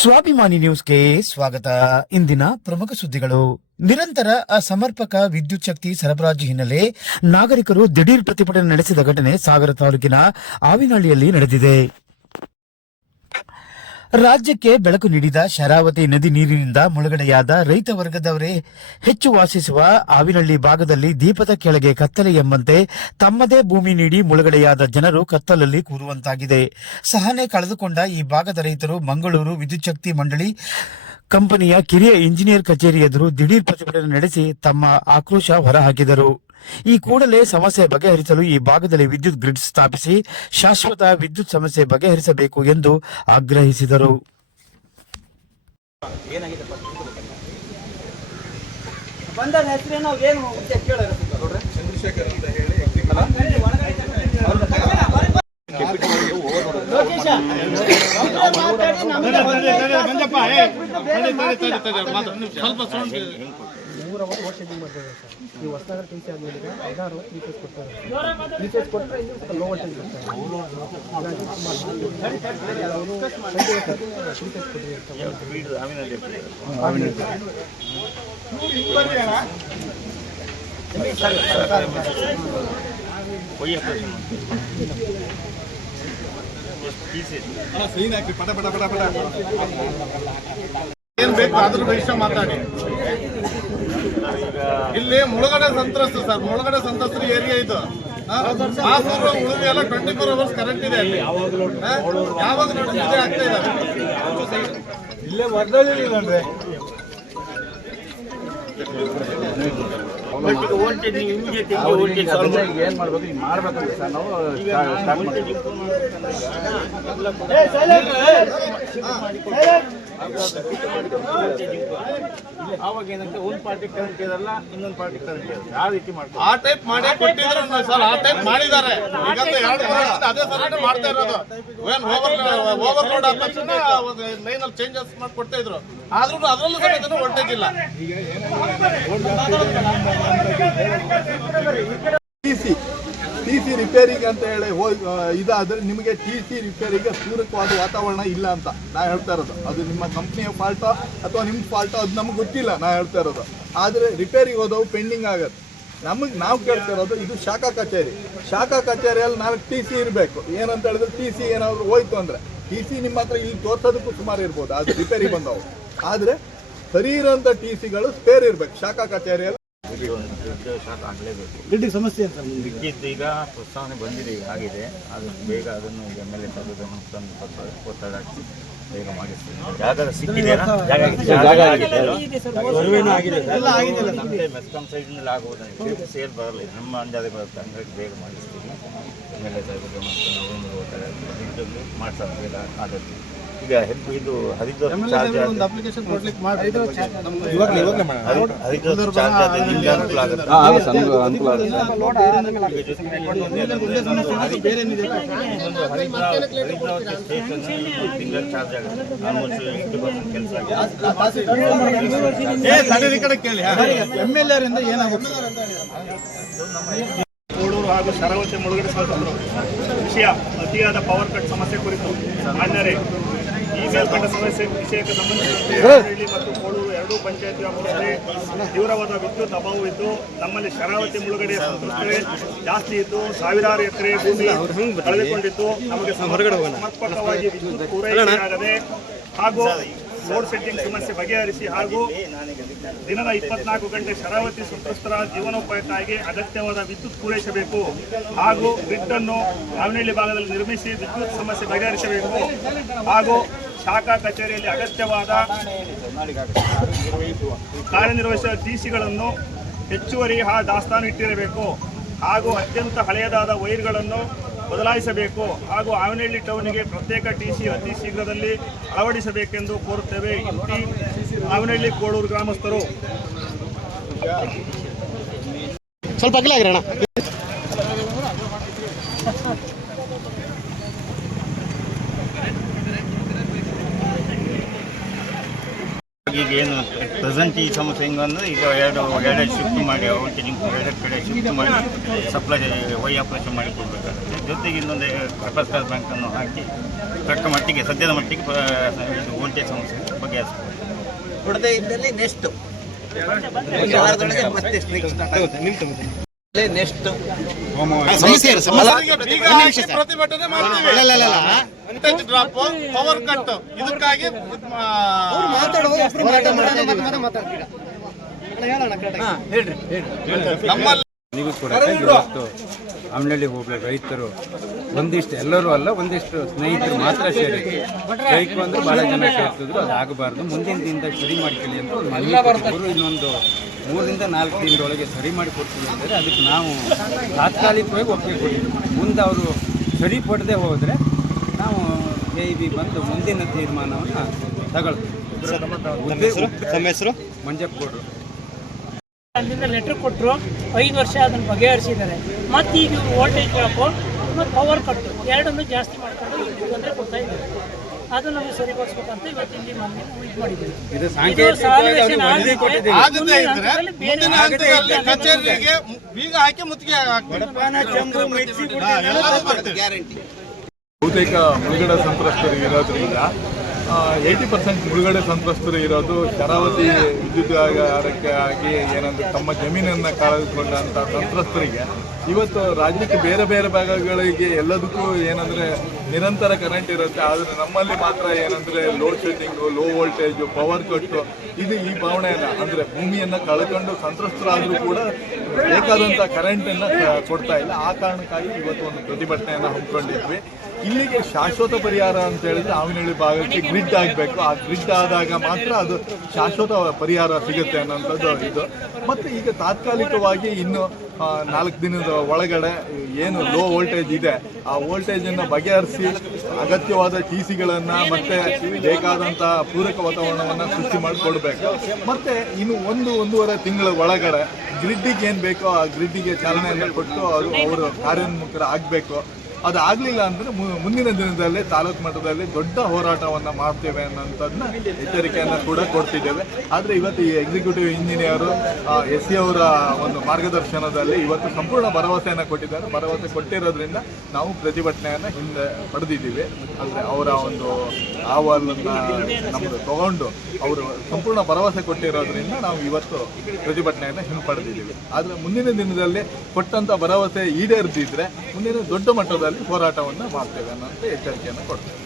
ಸ್ವಾಭಿಮಾನಿ ನ್ಯೂಸ್ಗೆ ಸ್ವಾಗತ. ಇಂದಿನ ಪ್ರಮುಖ ಸುದ್ದಿಗಳು. ನಿರಂತರ ಅಸಮರ್ಪಕ ವಿದ್ಯುತ್ ಶಕ್ತಿ ಸರಬರಾಜು ಹಿನ್ನೆಲೆ ನಾಗರಿಕರು ದಿಢೀರ್ ಪ್ರತಿಭಟನೆ ನಡೆಸಿದ ಘಟನೆ ಸಾಗರ ತಾಲೂಕಿನ ಆವಿನಹಳ್ಳಿಯಲ್ಲಿ ನಡೆದಿದೆ. ರಾಜ್ಯಕ್ಕೆ ಬೆಳಕು ನೀಡಿದ ಶರಾವತಿ ನದಿ ನೀರಿನಿಂದ ಮುಳುಗಡೆಯಾದ ರೈತ ವರ್ಗದವರೇ ಹೆಚ್ಚು ವಾಸಿಸುವ ಆವಿನಹಳ್ಳಿ ಭಾಗದಲ್ಲಿ ದೀಪದ ಕೆಳಗೆ ಕತ್ತಲೆ ಎಂಬಂತೆ ತಮ್ಮದೇ ಭೂಮಿ ನೀಡಿ ಮುಳುಗಡೆಯಾದ ಜನರು ಕತ್ತಲಲ್ಲಿ ಕೂರುವಂತಾಗಿದೆ. ಸಹನೆ ಕಳೆದುಕೊಂಡ ಈ ಭಾಗದ ರೈತರು ಮಂಗಳೂರು ವಿದ್ಯುತ್ ಶಕ್ತಿ ಮಂಡಳಿ ಕಂಪನಿಯ ಕಿರಿಯ ಇಂಜಿನಿಯರ್ ಕಚೇರಿ ಎದುರು ದಿಢೀರ್ ಪ್ರತಿಭಟನೆ ನಡೆಸಿ ತಮ್ಮ ಆಕ್ರೋಶ ಹೊರಹಾಕಿದರು. ಈ ಕೂಡಲೇ ಸಮಸ್ಯೆ ಬಗೆಹರಿಸಲು ಈ ಭಾಗದಲ್ಲಿ ವಿದ್ಯುತ್ ಗ್ರಿಡ್ ಸ್ಥಾಪಿಸಿ ಶಾಶ್ವತ ವಿದ್ಯುತ್ ಸಮಸ್ಯೆ ಬಗೆಹರಿಸಬೇಕು ಎಂದು ಆಗ್ರಹಿಸಿದರು. ನೀವು ಹೊಸನಗರ ಟಿಸಿ ಆದಮೇಲೆ 16 3 ಕೊಡ್ತಾರೆ. 3 ಕೊಟ್ಟರೆ ಇಲ್ಲಿ ಸ್ವಲ್ಪ ಲೋ ವೋಲ್ಟೇಜ್ ಬರ್ತಾರೆ. ಹಾಗಾಗಿ ಏನ್ ಬೇಕು ಅದ್ರ ವಿಷಯ ಮಾತಾಡಿ. ಇಲ್ಲಿ ಮುಳುಗಡೆ ಸಂತ್ರಸ್ತ ಸರ್, ಮುಳುಗಡೆ ಸಂತ್ರಸ್ತರ ಏರಿಯಾ ಇದು. ಉಳಿದ ಎಲ್ಲ 24 hours ಕರೆಂಟ್ ಇದೆ. ಅಲ್ಲಿ ಯಾವಾಗ ನೋಡಿದ್ರೆ ಆಗ್ತಾ ಇದೆ. ಇಲ್ಲೇ ವರ್ಧಲಿಲ್ಲಂದ್ರೆ ಏನ್ ಮಾಡ್ಬೇಕು ಈಗ ಮಾಡ್ಬೇಕಂತ ಸರ್ ನಾವು ಅವಾಗ ಏನಂತೆ ಒಂದ್ ಪಾರ್ಟಿ ಕರೆಂಟ್ ಇರಲ್ಲ, ಇನ್ನೊಂದು ಪಾರ್ಟಿ ಕರೆಂಟ್ ಇರಲ್ಲ. ಯಾವ ರೀತಿ ಮಾಡ್ತಾರೆ ಆ ಟೈಪ್ ಮಾಡೇ ಕೊಟ್ಟಿದ್ರು ಸರ್. ಆ ಟೈಪ್ ಮಾಡಿದ್ದಾರೆ. ಈಗ 2 ವರ್ಷದಿಂದ ಅದೇ ಸರ್ ಮಾಡ್ತಾ ಇರೋದು. ಓವರ್ಲೋಡ್ ಆದ ತಕ್ಷಣ ಲೈನ್ ಅಲ್ಲಿ ಚೇಂಜಸ್ ಮಾಡಿ ಕೊಡ್ತಾ ಇದ್ರು. ಆದ್ರೂ ಅದರಲ್ಲೂ ಸಮೇತ ವೋಲ್ಟೇಜ್ ಇಲ್ಲ. ಟಿ.ಸಿ ರಿಪೇರಿಗೆ ಅಂತ ಹೇಳಿ ಇದಾದ್ರೆ ನಿಮಗೆ ಟಿ.ಸಿ ರಿಪೇರಿಗೆ ಪೂರಕವಾದ ವಾತಾವರಣ ಇಲ್ಲ ಅಂತ ನಾ ಹೇಳ್ತಾ ಇರೋದು. ಅದು ನಿಮ್ಮ ಕಂಪ್ನಿಯ ಫಾಲ್ಟೋ ಅಥವಾ ನಿಮ್ಮ ಫಾಲ್ಟೋ ಅದು ನಮ್ಗೆ ಗೊತ್ತಿಲ್ಲ. ನಾ ಹೇಳ್ತಾ ಇರೋದು ಆದರೆ ರಿಪೇರಿಗೆ ಹೋದವು ಪೆಂಡಿಂಗ್ ಆಗುತ್ತೆ. ನಾವು ಕೇಳ್ತಾ ಇರೋದು ಇದು ಶಾಖಾ ಕಚೇರಿ. ಶಾಖಾ ಕಚೇರಿಯಲ್ಲಿ ನಾವು ಟಿ.ಸಿ ಇರಬೇಕು. ಏನಂತ ಹೇಳಿದ್ರೆ ಟಿ.ಸಿ ಏನಾದ್ರು ಹೋಯ್ತು ಅಂದರೆ ಟಿ.ಸಿ ನಿಮ್ಮ ಹತ್ರ ಇಲ್ಲಿ ತೋರ್ಸೋದಕ್ಕೂ ಸುಮಾರು ಇರ್ಬೋದು. ಅದು ರಿಪೇರಿ ಬಂದವು. ಆದರೆ ಸರಿ ಇರೋಂಥ ಟಿ.ಸಿಗಳು ಸ್ಪೇರ್ ಇರಬೇಕು ಶಾಖಾ ಕಚೇರಿಯಲ್ಲಿ. ಶಾಕ್ ಆಗಲೇಬೇಕು. ಗಿಡ್ಡಿಗೆ ಸಮಸ್ಯೆ ಅಂತ ಬಿಟ್ಟಿದ್ದು ಈಗ ಪ್ರಸ್ತಾವನೆ ಬಂದಿದೆ, ಈಗ ಆಗಿದೆ. ಅದು ಬೇಗ ಅದನ್ನು MLA ಒತ್ತಡ ಹಾಕಿ ಬೇಗ ಮಾಡಿಸ್ತೀವಿ. ಜಾಗ ಸಿಕ್ಕಿದೆ, ನಮ್ಮದೇ ಮೆಸ್ಕಾಂ ಸೈಡ್ನಲ್ಲಿ ಆಗುವುದಂತೆ ಸೇಲ್ ಬರಲ್ಲ, ನಮ್ಮ ಅಂದಾಜು ಬರುತ್ತೆ. ಹಂಗಾಗಿ ಬೇಗ ಮಾಡಿಸ್ತೀವಿ. MLA ಸಾಹೇಬರು ಮತ್ತು ನಾವು ಒತ್ತಡ ಮಾಡ್ಸೋದು ಬೇಗ ಆದದ್ದು. ಈಗ ಇದು ಹರಿದ್ವಾರ ಚಾರ್ಜ್ ಕೋಡೂರು ಹಾಗೂ ಶರಾವತಿ ಮುಳುಗಡೆ ವಿಷಯ ಅತಿಯಾದ ಪವರ್ ಕಟ್ ಸಮಸ್ಯೆ ಕುರಿತು ಮಾನ್ಯರೇ, ಈ ಮೇಲ್ಕಂಡ ಸಮಸ್ಯೆ ವಿಷಯಕ್ಕೆ ಸಂಬಂಧಿಸಿದಂತೆ ಹಳ್ಳಿ ಮತ್ತು ಕೋಡೂರು ಎರಡೂ ಪಂಚಾಯತ್ ವ್ಯಾಪ್ತಿಯಲ್ಲಿ ತೀವ್ರವಾದ ವಿದ್ಯುತ್ ಅಭಾವವಿದ್ದು ನಮ್ಮಲ್ಲಿ ಶರಾವತಿ ಮುಳುಗಡೆಯ ಸಂತ್ರಸ್ತರೇ ಜಾಸ್ತಿ ಇದ್ದು ಸಾವಿರಾರು ಎಕರೆ ಭೂಮಿ ಕಳೆದುಕೊಂಡಿದ್ದು ನಮಗೆ ಸಮರ್ಪಕವಾಗಿ ವಿದ್ಯುತ್ ಪೂರೈಕೆಯಾಗದೆ ಹಾಗೂ ಲೋಡ್ ಸೆಟ್ಟಿಂಗ್ ಸಮಸ್ಯೆ ಬಗೆಹರಿಸಿ ಹಾಗೂ ದಿನದ 24 ಗಂಟೆ ಶರಾವತಿ ಸಂತ್ರಸ್ತರ ಜೀವನೋಪಾಯಕ್ಕಾಗಿ ಅಗತ್ಯವಾದ ವಿದ್ಯುತ್ ಪೂರೈಸಬೇಕು ಹಾಗೂ ಗ್ರಿಡ್ ಅನ್ನು ಆವಿನಹಳ್ಳಿ ಭಾಗದಲ್ಲಿ ನಿರ್ಮಿಸಿ ವಿದ್ಯುತ್ ಸಮಸ್ಯೆ ಬಗೆಹರಿಸಬೇಕು ಹಾಗೂ ಶಾಖಾ ಕಚೇರಿಯಲ್ಲಿ ಅಗತ್ಯವಾದ ಕಾರ್ಯನಿರ್ವಹಿಸುವ ಟಿ.ಸಿಗಳನ್ನು ಹೆಚ್ಚುವರಿ ದಾಸ್ತಾನು ಇಟ್ಟಿರಬೇಕು ಹಾಗೂ ಅತ್ಯಂತ ಹಳೆಯದಾದ ವೈರ್ಗಳನ್ನು ಬದಲಾಯಿಸಬೇಕು ಹಾಗೂ ಆವಿನಹಳ್ಳಿ ಟೌನ್ಗೆ ಪ್ರತ್ಯೇಕ ಟಿ.ಸಿ ಅತಿ ಶೀಘ್ರದಲ್ಲಿ ಅಳವಡಿಸಬೇಕೆಂದು ಕೋರುತ್ತೇವೆ. ಇಂತಿ ಆವಿನಹಳ್ಳಿ ಕೋಡೂರು ಗ್ರಾಮಸ್ಥರು. ಸ್ವಲ್ಪ ಅಗಲಾಗಿರೋಣ. ಈಗ ಏನು ಪ್ರೆಸೆಂಟ್ ಈ ಸಮಸ್ಯೆ ಹೆಂಗೆ ಅಂದರೆ ಈಗ ಎರಡು ಶಿಫ್ಟ್ ಮಾಡಿ ಔಟಿಂಗ್ ಎರಡು ಕಡೆ ಶಿಫ್ಟ್ ಮಾಡಿ ಸಪ್ಲೈ ವೈ ಆಪರೇಷನ್ ಮಾಡಿ ಕೊಡಬೇಕಾಗುತ್ತೆ. ಜೊತೆಗೆ ಇನ್ನೊಂದು ಕೆಪಾಸಿಟರ್ ಬ್ಯಾಂಕನ್ನು ಹಾಕಿ ತಕ್ಕ ಮಟ್ಟಿಗೆ ಸದ್ಯದ ಮಟ್ಟಿಗೆ ಇದು ವೋಲ್ಟೇಜ್ ಸಮಸ್ಯೆ ಬಗೆಹರಿಸ್ಬೋದು. ಕೊಡದೇ ಇದ್ದಲ್ಲಿ ನೆಕ್ಸ್ಟ್ ಒಂದು ವಾರದೊಳಗೆ ಮತ್ತೆ ಸ್ಟ್ರೈಕ್ ಸ್ಟಾರ್ಟ್ ಆಗುತ್ತೆ. ನೆಕ್ಸ್ಟ್ ಅವರಿಗೆ ಬೀಗ ಹಾಕಿ ಪ್ರತಿಭಟನೆ ಮಾಡ್ತೀವಿ. ವೋಲ್ಟೇಜ್ ಡ್ರಾಪ್, ಪವರ್ ಕಟ್, ಇದಕ್ಕಾಗಿ ನಮ್ಮಲ್ಲಿ ನೀವು ಕೂಡ ಇವತ್ತು ಆಮನಹಳ್ಳಿ ಹೋಬಳಿ ರೈತರು ಒಂದಿಷ್ಟು ಎಲ್ಲರೂ ಅಲ್ಲ, ಒಂದಿಷ್ಟು ಸ್ನೇಹಿತರು ಮಾತ್ರ ಸೇರಿ ಬೇಕು ಅಂದ್ರೆ ಭಾಳ ಜನ ಕೇಳ್ತಿದ್ರು. ಅದು ಆಗಬಾರ್ದು, ಮುಂದಿನ ದಿನದಾಗ ಸರಿ ಮಾಡ್ಕೊಳ್ಳಿ ಅಂತ ಒಂದು ಮನವಿ ಕೊಟ್ಟಿದ್ರು. ಇನ್ನೊಂದು 3 ರಿಂದ 4 ದಿನದೊಳಗೆ ಸರಿ ಮಾಡಿ ಕೊಡ್ತೀವಿ ಅಂದರೆ ಅದಕ್ಕೆ ನಾವು ತಾತ್ಕಾಲಿಕವಾಗಿ ಒಪ್ಪಿಗೆ ಕೊಟ್ಟಿದ್ವಿ. ಮುಂದೆ ಅವರು ಸರಿಪಡದೆ ಹೋದರೆ ನಾವು AIB ಬಂದು ಮುಂದಿನ ತೀರ್ಮಾನವನ್ನು ತಗೊಳ್ತೀವಿ. ಮಂಜಪ್ಪಗೌಡರು ಅಲ್ಲಿಂದ ಲೆಟರ್ ಕೊಟ್ಟರು, 5 ವರ್ಷ ಅದನ್ನು ಬಗೆಹರಿಸಿದ್ದಾರೆ. ಮತ್ತು ಈಗ ಇವರು ವೋಲ್ಟೇಜ್ ಡ್ರಾಪು ಮತ್ತು ಪವರ್ ಕಟ್ಟು ಎರಡನ್ನೂ ಜಾಸ್ತಿ ಮಾಡ್ಕೊಂಡು ತೊಂದರೆ ಕೊಡ್ತಾ ಇದ್ದಾರೆ. ಅದು ನಮಗೆ ಸರಿಪಡಿಸ್ಬೇಕಂತ ಇವತ್ತು ಇಲ್ಲಿ ಮನೆ ಇದು ಮಾಡಿದ್ದೀವಿ. ಇದು ಸಾಂಕೇತಿಕವಾಗಿ ಆಗದೇ ಇದ್ರೆ ಮುಂದಿನ ಹಂತದಲ್ಲಿ ಕಚೇರಿಗೆ ಬೀಗ ಹಾಕಿ ಮುತ್ತಿಗೆ ಗ್ಯಾರಂಟಿ. ಬಹುತೇಕ ಮುಳುಗಡೆ ಸಂತ್ರಸ್ತರು ಇರೋದ್ರಿಂದ 80% ಮುಳುಗಡೆ ಸಂತ್ರಸ್ತರು ಇರೋದು ಶರಾವತಿ ವಿದ್ಯುದಾಗಾರಕ್ಕೆ ಆಗಿ ಏನಂದ್ರೆ ತಮ್ಮ ಜಮೀನನ್ನು ಕಳೆದುಕೊಂಡಂಥ ಸಂತ್ರಸ್ತರಿಗೆ ಇವತ್ತು ರಾಜ್ಯಕ್ಕೆ ಬೇರೆ ಬೇರೆ ಭಾಗಗಳಿಗೆ ಎಲ್ಲದಕ್ಕೂ ಏನಂದರೆ ನಿರಂತರ ಕರೆಂಟ್ ಇರುತ್ತೆ. ಆದರೆ ನಮ್ಮಲ್ಲಿ ಮಾತ್ರ ಏನಂದರೆ load shedding, low voltage, power ಕಟ್ಟು, ಇದು ಈ ಭಾವನೆಯನ್ನು ಅಂದರೆ ಭೂಮಿಯನ್ನು ಕಳ್ಕೊಂಡು ಸಂತ್ರಸ್ತರಾದರೂ ಕೂಡ ಬೇಕಾದಂಥ ಕರೆಂಟನ್ನು ಕೊಡ್ತಾ ಇಲ್ಲ. ಆ ಕಾರಣಕ್ಕಾಗಿ ಇವತ್ತು ಒಂದು ಪ್ರತಿಭಟನೆಯನ್ನು ಹಮ್ಮಿಕೊಂಡಿದ್ವಿ. ಇಲ್ಲಿಗೆ ಶಾಶ್ವತ ಪರಿಹಾರ ಅಂತ ಹೇಳಿದ್ರೆ ಆವಿನಹಳ್ಳಿ ಭಾಗಕ್ಕೆ ಗ್ರಿಡ್ ಆಗಬೇಕು. ಆ ಗ್ರಿಡ್ ಆದಾಗ ಮಾತ್ರ ಅದು ಶಾಶ್ವತ ಪರಿಹಾರ ಸಿಗುತ್ತೆ ಅನ್ನೋಂಥದ್ದು ಇದು. ಮತ್ತು ಈಗ ತಾತ್ಕಾಲಿಕವಾಗಿ ಇನ್ನು 4 ದಿನದ ಒಳಗಡೆ ಏನು ಲೋ ವೋಲ್ಟೇಜ್ ಇದೆ ಆ ವೋಲ್ಟೇಜನ್ನು ಬಗೆಹರಿಸಿ ಅಗತ್ಯವಾದ TCಗಳನ್ನು ಮತ್ತು ಬೇಕಾದಂಥ ಪೂರಕ ವಾತಾವರಣವನ್ನು ಸೃಷ್ಟಿ ಮಾಡಿಕೊಡ್ಬೇಕು. ಮತ್ತು ಇನ್ನು 1-1.5 ತಿಂಗಳ ಒಳಗಡೆ ಗ್ರಿಡ್ಡಿಗೆ ಏನು ಬೇಕೋ ಆ ಗ್ರಿಡ್ಡಿಗೆ ಚಾಲನೆಯನ್ನು ಕೊಟ್ಟು ಅವರು ಕಾರ್ಯೋನ್ಮುಖರ ಆಗಬೇಕು. ಅದಾಗಲಿಲ್ಲ ಅಂದರೆ ಮುಂದಿನ ದಿನದಲ್ಲಿ ತಾಲೂಕು ಮಟ್ಟದಲ್ಲಿ ದೊಡ್ಡ ಹೋರಾಟವನ್ನು ಮಾಡ್ತೇವೆ ಅನ್ನೋಂಥದ್ದನ್ನ ಎಚ್ಚರಿಕೆಯನ್ನು ಕೂಡ ಕೊಡ್ತಿದ್ದೇವೆ. ಆದರೆ ಇವತ್ತು ಈ ಎಕ್ಸಿಕ್ಯೂಟಿವ್ ಇಂಜಿನಿಯರು SC ಅವರ ಒಂದು ಮಾರ್ಗದರ್ಶನದಲ್ಲಿ ಇವತ್ತು ಸಂಪೂರ್ಣ ಭರವಸೆಯನ್ನು ಕೊಟ್ಟಿದ್ದಾರೆ. ಭರವಸೆ ಕೊಟ್ಟಿರೋದ್ರಿಂದ ನಾವು ಪ್ರತಿಭಟನೆಯನ್ನು ಹಿಂದೆ ಪಡೆದಿದ್ದೀವಿ. ಅಂದರೆ ಅವರ ಒಂದು ಅಹವಾಲನ್ನು ನಮ್ಮದು ತಗೊಂಡು ಅವರು ಸಂಪೂರ್ಣ ಭರವಸೆ ಕೊಟ್ಟಿರೋದ್ರಿಂದ ನಾವು ಇವತ್ತು ಪ್ರತಿಭಟನೆಯನ್ನು ಹಿಂಪಡೆದಿದ್ದೀವಿ. ಆದರೆ ಮುಂದಿನ ದಿನದಲ್ಲಿ ಕೊಟ್ಟಂಥ ಭರವಸೆ ಈಡೇರದಿದ್ದರೆ ಮುಂದಿನ ದೊಡ್ಡ ಮಟ್ಟದಲ್ಲಿ ಹೋರಾಟವನ್ನು ಮಾಡ್ತೇವೆ ಅನ್ನೋಂಥ ಎಚ್ಚರಿಕೆಯನ್ನು ಕೊಡ್ತೇವೆ.